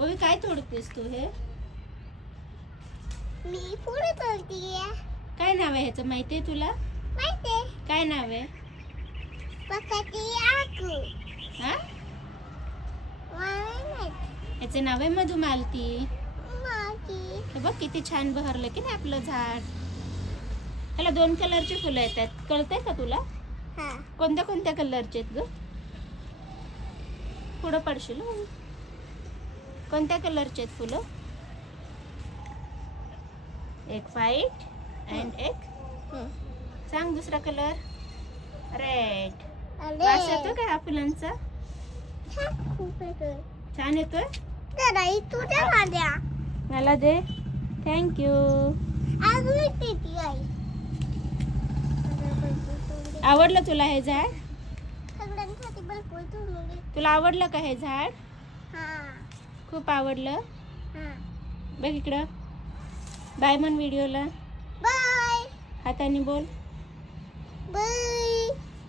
ओय काय तोडतेस तू हे? मी पुढे तोडतीये. काय नाव आहे ह्याचं माहितीये तुला? माहितीये. काय नाव आहे? पकाची आकू. हा? मला ह्याचे नाव आहे मधुमालती. माहिती. हे बघ किती छान बहरलं की नाही आपलं झाड. ह्याला 2 कलरची फुलं येतात, कळतंय का तुला? हा. कोणत्या कोणत्या कलरचे आहेत ग? पुढं पडशील हं. कोणत्या कलरचे आहेत फुलं? एक व्हाईट अँड एक सांग दुसरा कलर. रेड. वास येतो का ह्या फुलांचा? खूप येतोय. छान येतोय. नाही तुझ्या माझ्या. मला दे. थँक्यू. अजून एक पेटी आहे. आवडलं तुला हे झाड? सगळ्यांसाठी बिलकुल तोडून घे. तुला आवडलं का हे झाड? हा. खूप आवडलं. हा. बघ इकडं. बाय म्हण व्हिडिओला. बाय. हाताने बोल. बाय.